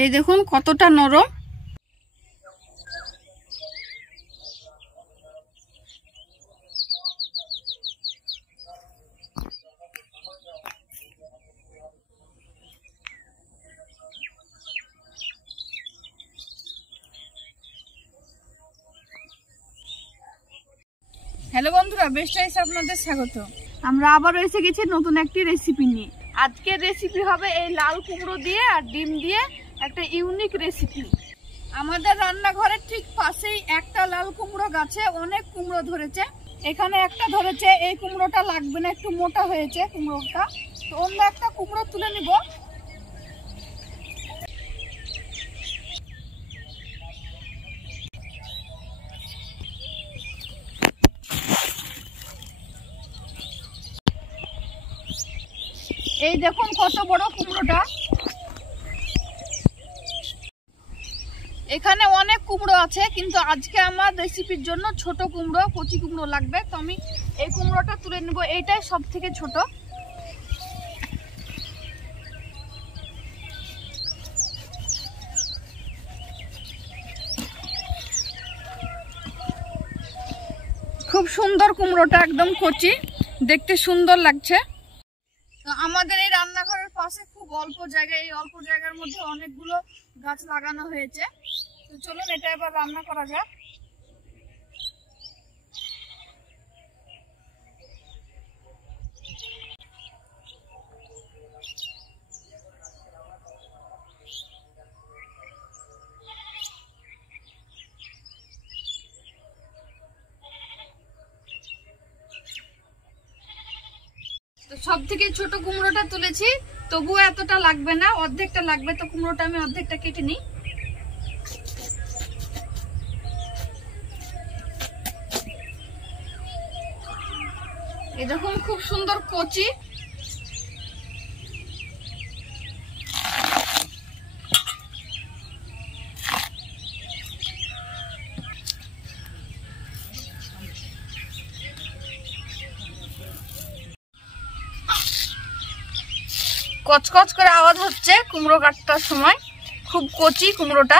এই দেখুন কতটা নরম। হ্যালো বন্ধুরা, বেস্ট রাইস আপনাদের স্বাগত। আমরা আবারও এসে গেছি নতুন একটি রেসিপি নিয়ে। আজকের রেসিপি হবে এই লাল কুমড়ো দিয়ে আর ডিম দিয়ে একটা ইউনিক রেসিপি। আমাদের রান্নাঘরের ঠিক পাশেই একটা লাল কুমড়ো গাছে অনেক কুমড়ো ধরেছে। এখানে একটা ধরেছে, এই কুমড়োটা লাগবে না, একটু মোটা হয়েছে কুমড়োটা, তো অন্য একটা কুমড়ো তুলে নিব। এই দেখুন কত বড় কুমড়োটা। এখানে অনেক কুমড়ো আছে, কিন্তু আজকে আমার রেসিপির জন্য ছোট কুমড়ো, কচি কুমড়ো লাগবে, তো আমি এই কুমড়োটা তুলে নেব। এইটাই সব থেকে ছোট। খুব সুন্দর কুমড়োটা, একদম কচি, দেখতে সুন্দর লাগছে। আমাদের এই রান্নাঘরের পাশে খুব অল্প জায়গায়, এই অল্প জায়গার মধ্যে অনেকগুলো গাছ লাগানো হয়েছে। তো চলুন এটা এবার রান্না করা যাক। সব থেকে ছোট কুমড়োটা তুলেছি, তবুও এতটা লাগবে না, অর্ধেকটা লাগবে। তো কুমড়োটা আমি অর্ধেকটা কেটে নিই। এই দেখুন খুব সুন্দর কচি। কচকচ করে আওয়াজ হচ্ছে কুমড়ো কাটার সময়, খুব কচি কুমড়োটা।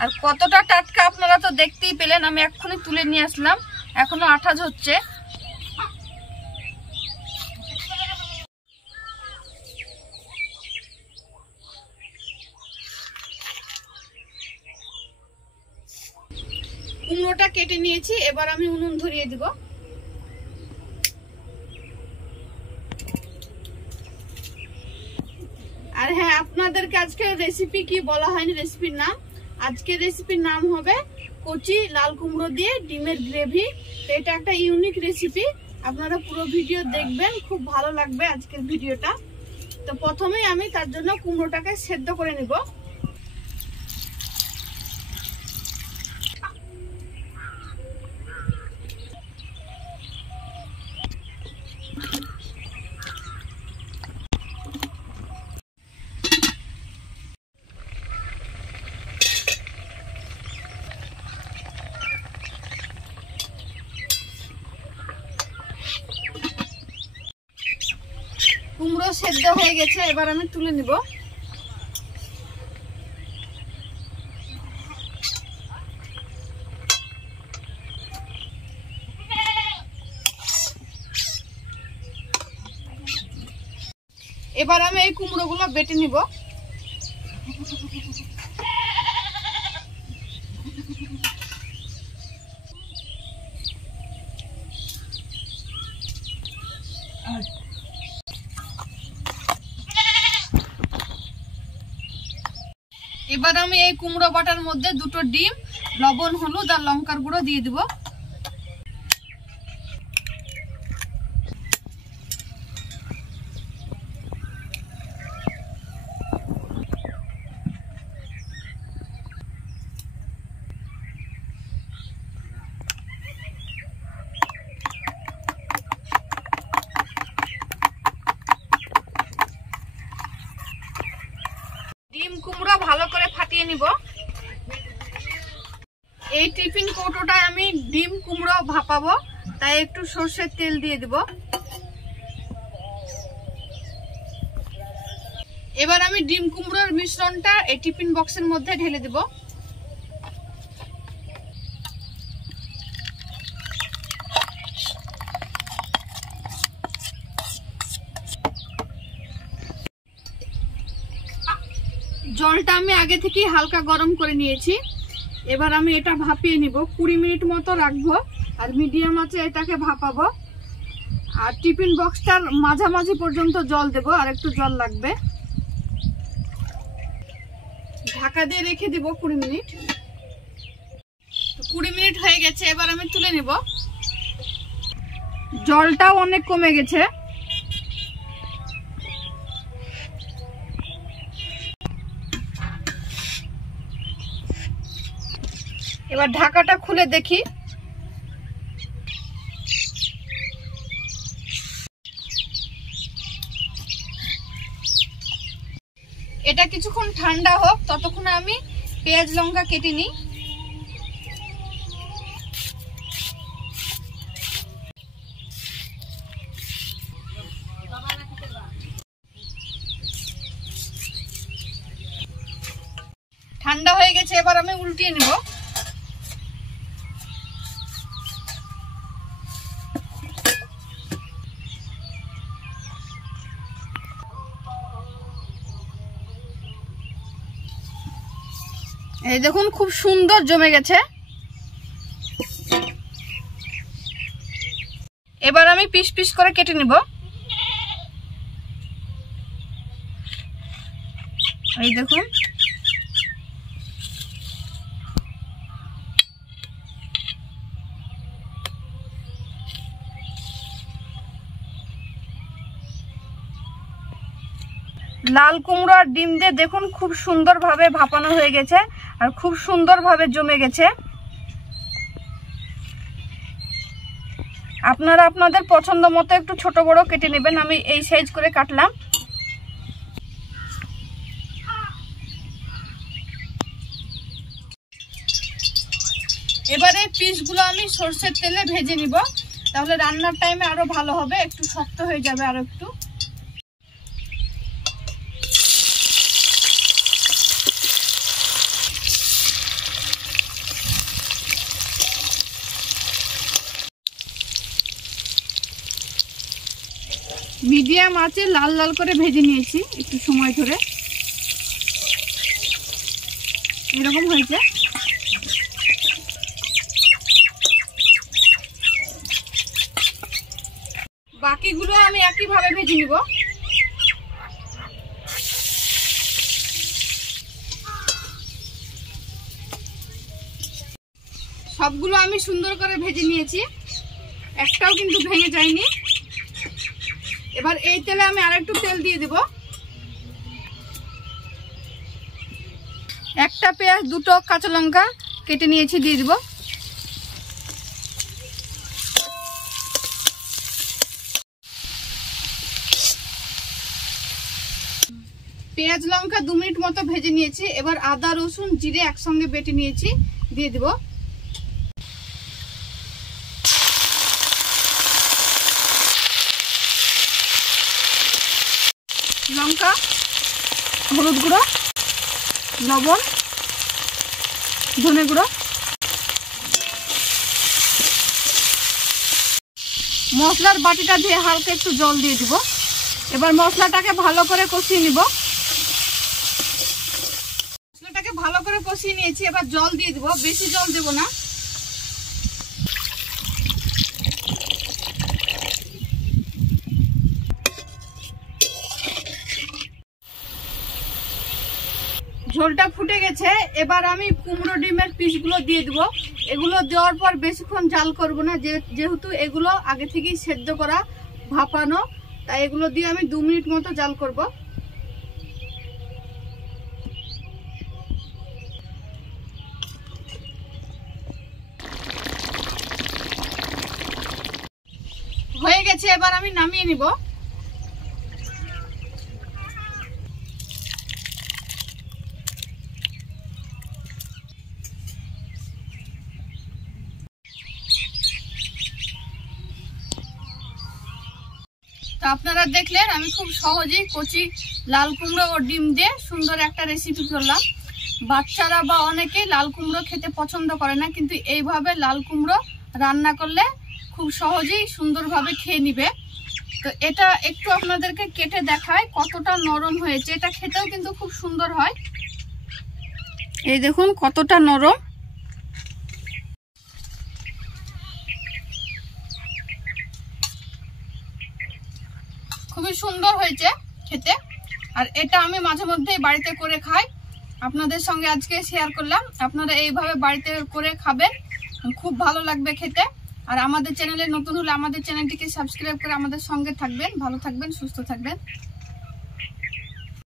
আর কতটা টাটকা আপনারা তো দেখতেই পেলেন, আমি এক্ষুনি তুলে নিয়ে আসলাম, এখনো আঠাজ হচ্ছে। কুমড়োটা কেটে নিয়েছি, এবার আমি উনুন ধরিয়ে দিব। আর হ্যাঁ, আপনাদেরকে আজকে রেসিপি কি বলা হয়নি, রেসিপির নাম। আজকের রেসিপির নাম হবে কচি লাল কুমড়ো দিয়ে ডিমের গ্রেভি। তো এটা একটা ইউনিক রেসিপি, আপনারা পুরো ভিডিও দেখবেন, খুব ভালো লাগবে আজকের ভিডিওটা। তো প্রথমেই আমি তার জন্য কুমড়োটাকে সেদ্ধ করে নিব। কুমড়ো সেদ্ধ হয়ে গেছে, এবার আমি তুলে নিব। এবার আমি এই কুমড়োগুলো বেটে নিব। এবার আমি এই কুমড়ো বাটার মধ্যে দুটো ডিম, লবণ, হলুদ আর লঙ্কার গুঁড়ো দিয়ে দিব। ডিম কুমড়ো ভালো করে ফাটিয়ে নিব। এই টিফিন কৌটোটায় আমি ডিম কুমড়ো ভাপাবো, তাই একটু সরষের তেল দিয়ে দিব। এবার আমি ডিম কুমড়োর মিশ্রণটা এই টিফিন বক্সের মধ্যে ঢেলে দেব। জলটা আমি আগে থেকেই হালকা গরম করে নিয়েছি। এবার আমি এটা ভাপিয়ে নিব, 20 মিনিট মতো রাখবো আর মিডিয়াম আঁচে এটাকে ভাপাবো। আর টিফিন বক্সটার মাঝামাঝি পর্যন্ত জল দেব, আর একটু জল লাগবে। ঢাকা দিয়ে রেখে দিব 20 মিনিট। 20 মিনিট হয়ে গেছে, এবার আমি তুলে নিব। জলটাও অনেক কমে গেছে। এবার ঢাকাটা খুলে দেখি। এটা কিছুক্ষণ ঠান্ডা হোক, ততক্ষণে আমি পেঁয়াজ লঙ্কা কেটে নিই। ঠান্ডা হয়ে গেছে, এবার আমি উল্টিয়ে নিব। এই দেখুন খুব সুন্দর জমে গেছে। এবার আমি পিস পিস করে কেটে নিব। এই দেখুন লাল কুমড়ো আর ডিম দিয়ে দেখুন খুব সুন্দরভাবে ভাপানো হয়ে গেছে আর খুব সুন্দরভাবে জমে গেছে। আপনারা আপনাদের পছন্দ মতো একটু ছোট বড় কেটে নেবেন। আমি এই সাইজ করে কাটলাম। এবারে পিসগুলো আমি সরষের তেলে ভেজে নিব, তাহলে রান্নার টাইমে আরো ভালো হবে, একটু শক্ত হয়ে যাবে আরো একটু। মিডিয়াম আঁচে লাল লাল করে ভেজে নিয়েছি একটু সময় ধরে, এরকম হয়েছে। বাকিগুলো আমি একইভাবে ভেজে নিব। সবগুলো আমি সুন্দর করে ভেজে নিয়েছি, একটাও কিন্তু ভেঙে যায়নি। এবার এই তেলে আমি আরেকটু তেল দিয়ে দেব। একটা পেঁয়াজ, দুটো কাঁচা লঙ্কা কেটে নিয়েছি, দিয়ে দেব। পেঁয়াজ লঙ্কা 2 মিনিট মতো ভেজে নিয়েছি। এবার আদা রসুন জিরে একসঙ্গে বেটে নিয়েছি, দিয়ে দেব। লঙ্কা, হলুদ গুঁড়ো, লবণ, ধনে গুঁড়ো, মশলার বাটিটা দিয়ে হালকা একটু জল দিয়ে দিব। এবার মশলাটাকে ভালো করে কষিয়ে নিব। মশলাটাকে ভালো করে কষিয়ে নিয়েছি, এবার জল দিয়ে দিব, বেশি জল দেব না। ঝোলটা ফুটে গেছে, এবার আমি কুমড়ো ডিমের পিসগুলো দিয়ে দেব। এগুলো দেওয়ার পর বেশিক্ষণ জাল করব না, যেহেতু এগুলো আগে থেকেই সেদ্ধ করা, ভাপানো, তাই এগুলো দিয়ে আমি 2 মিনিট মতো জাল করব। হয়ে গেছে, এবার আমি নামিয়ে নিব। তো আপনারা দেখলেন আমি খুব সহজেই কচি লাল কুমড়ো ও ডিম দিয়ে সুন্দর একটা রেসিপি করলাম। বাচ্চারা বা অনেকেই লাল কুমড়ো খেতে পছন্দ করে না, কিন্তু এইভাবে লাল কুমড়ো রান্না করলে খুব সহজেই সুন্দরভাবে খেয়ে নিবে। তো এটা একটু আপনাদেরকে কেটে দেখায় কতটা নরম হয়েছে। এটা খেতেও কিন্তু খুব সুন্দর হয়। এই দেখুন কতটা নরম। খুবই সুন্দর হয়েছে খেতে। আর এটা আমি মাঝে মধ্যেই বাড়িতে করে খাই, আপনাদের সঙ্গে আজকে শেয়ার করলাম। আপনারা এইভাবে বাড়িতে করে খাবেন, খুব ভালো লাগবে খেতে। আর আমাদের চ্যানেলে নতুন হলে আমাদের চ্যানেলটিকে সাবস্ক্রাইব করে আমাদের সঙ্গে থাকবেন। ভালো থাকবেন, সুস্থ থাকবেন।